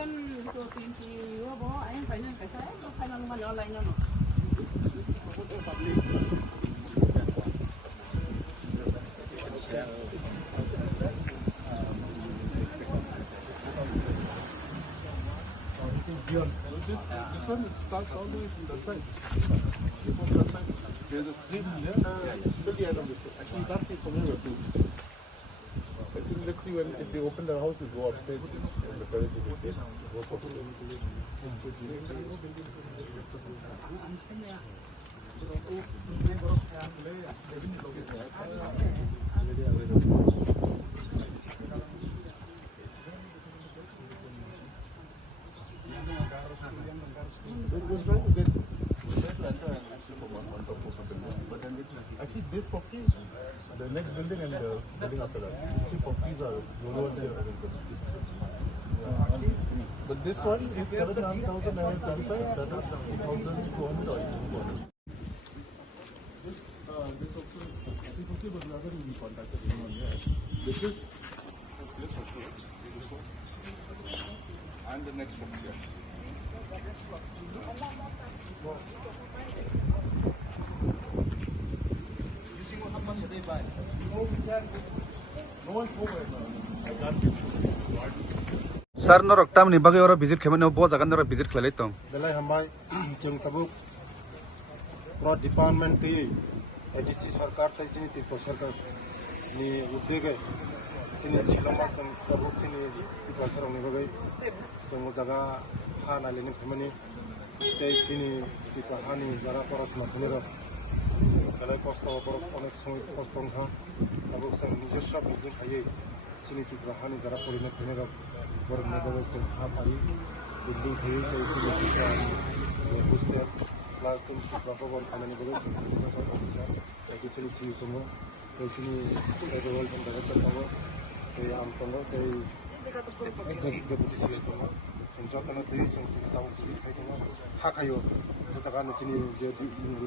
This one, it starts all the way from that side. From that side. There's a stream here. Till the end of this. Actually, you can't see from here too. I think let's see when if they open the house, we go upstairs and the terrace you can see. Go for we're trying to get but then actually this property, the next building and the building after that. Three properties are lower there. But this one is 7,925, that is 6,200. This also is okay, but we haven't really contacted anyone yet. This is this also, this one, and the next one here. Sir, no rok tam ni bagi ora visit khemen no boza kan ora visit khlale tong belai hamai chung tabuk pro department ti ADC sarkar tai sini ti sarkar ni uddege sini silama sam tabuk sini ti pasar ni bagai semu jaga ha na leni khamani sei sini ti kahani jara poros na khunero belai kosto por onek somoy kostong ha tabuk sam নিজস্ব building haye sini ti kahani jara porina khunero por medawe se ha pari building haye tai sini ti booster plus tim ti proper khamani bagai sini sini sini somo tai sini level kan director tawo tai am tondo tai deputy CL tomo jotana tai sing tawo visit kai tomo ha kayo jaga na sini je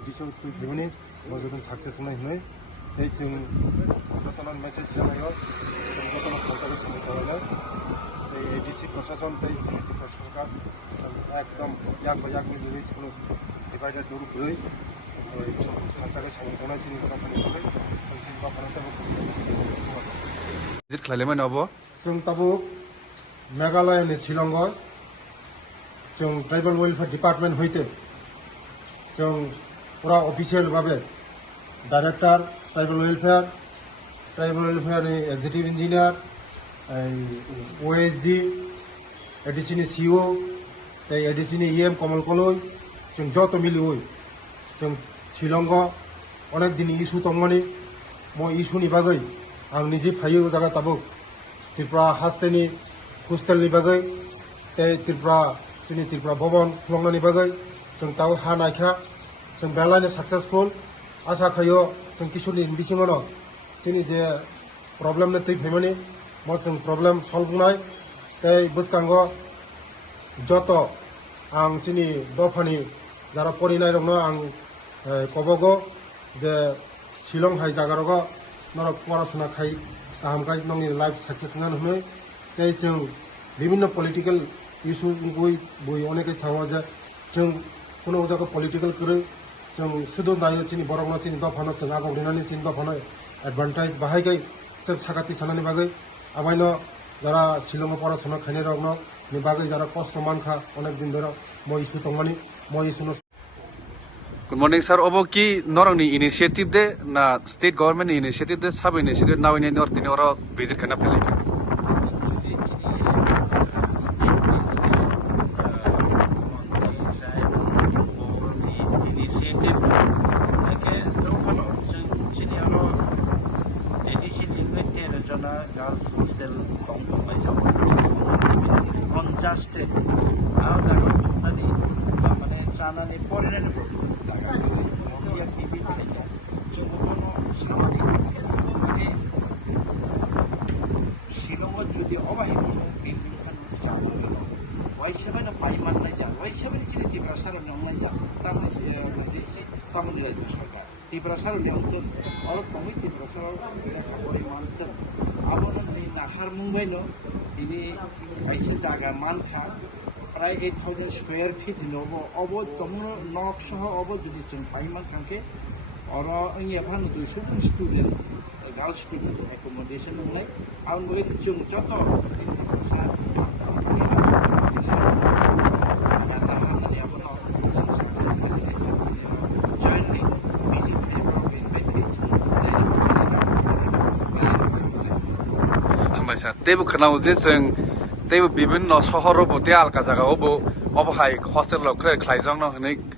diso tu demone mojodun success nai noi tai sing jotana message lamayo jotana khajaro sini kawala tai ADC প্রশাসন tai sini ti সরকার একদম yak release কোন divider duru broi খাঁচারে সামনে কোনা sini কথা বলে সংসদ বা ভারতে visit khlale man abo जों tabuk मेघालय नि शिलंग जों ट्राइबल वेलफेयर डिपार्टमेंट होइते जों पूरा ऑफिशियल भाबे डायरेक्टर ट्राइबल वेलफेयर नि एग्जीक्यूटिव इंजीनियर ओएसडी एडीसी नि सीओ ते एडीसी नि ईएम कमल कलई जों जत मिली होय जों शिलंग अनेक दिन इशू तंगनि मो इशू नि बागै आं निजे फायो जागा tabuk त्रिपुरा हास्टेनि हस्टेलनि बागै ते त्रिपुरा जोंनि त्रिपुरा भवन खुंनायनि बागै जों ताव हा नायखा जों बेलायनो सक्सेसफुल आसा खायो जों किशोरनि बिसिङावनो जोंनि जे प्रब्लेमनि तै फैमानि म जों प्रब्लेम सल्भ नाय ते बसकांगो जत आं जोंनि दफानि जारा परिनाय दंनो आं कबगो जे शिलं हाय जागारगो नरक पराशुना खाय गाहामखाय नंनि लाइफ सक्सेस गान हुनै ते जों विभिन्न पलिटिकल इशू बय अनेकै सावा जे जों कोनो जागा पलिटिकल करे जों सुदु नायो चिनि बरंना चिनि दफाना जों आगाव दिनानि चिनि दफाना एडभान्टेज बाहायगै सब साखाति सानानि बागै आबायनो जारा शिलंआव पराशुना खायनाय रगनो नि बागै जारा कष्ट मानखा अनेक दिन धरे म इशू तंगमानि म इशू Good morning, sir. Obo ki norang ni initiative de na state government ni initiative de sab initiative now in north in ora visit kana pele. Initiative like local sini alo addition invite na jona girls hostel tong mai jaw conjust aw jaga chunani mane chanani porene শিলংত যদি অবাহিত building খান চালানো ওয়াইসেবেন পাইমান নাই যা ওয়াইসেবেন চিনি ত্রিপুরা সারণ নাই যা তামিল রাজ্য সরকার ত্রিপুরা সারণ অঞ্চল অলপ কমই ত্রিপুরা সারণ লেখা পড়ে মানতেন আবার না হার মুম্বাইল ini kaisa jaga mankha prai 8,000 square feet nobo obo tomo nok soho obo jodi chung paiman kangke oro ini aphan 200 students girls students accommodation nai aun boi chung joto tebu khanau je seng tebu bibinno sohoro bo te alka jaga obo hai hostel lo kre khlaijang no hne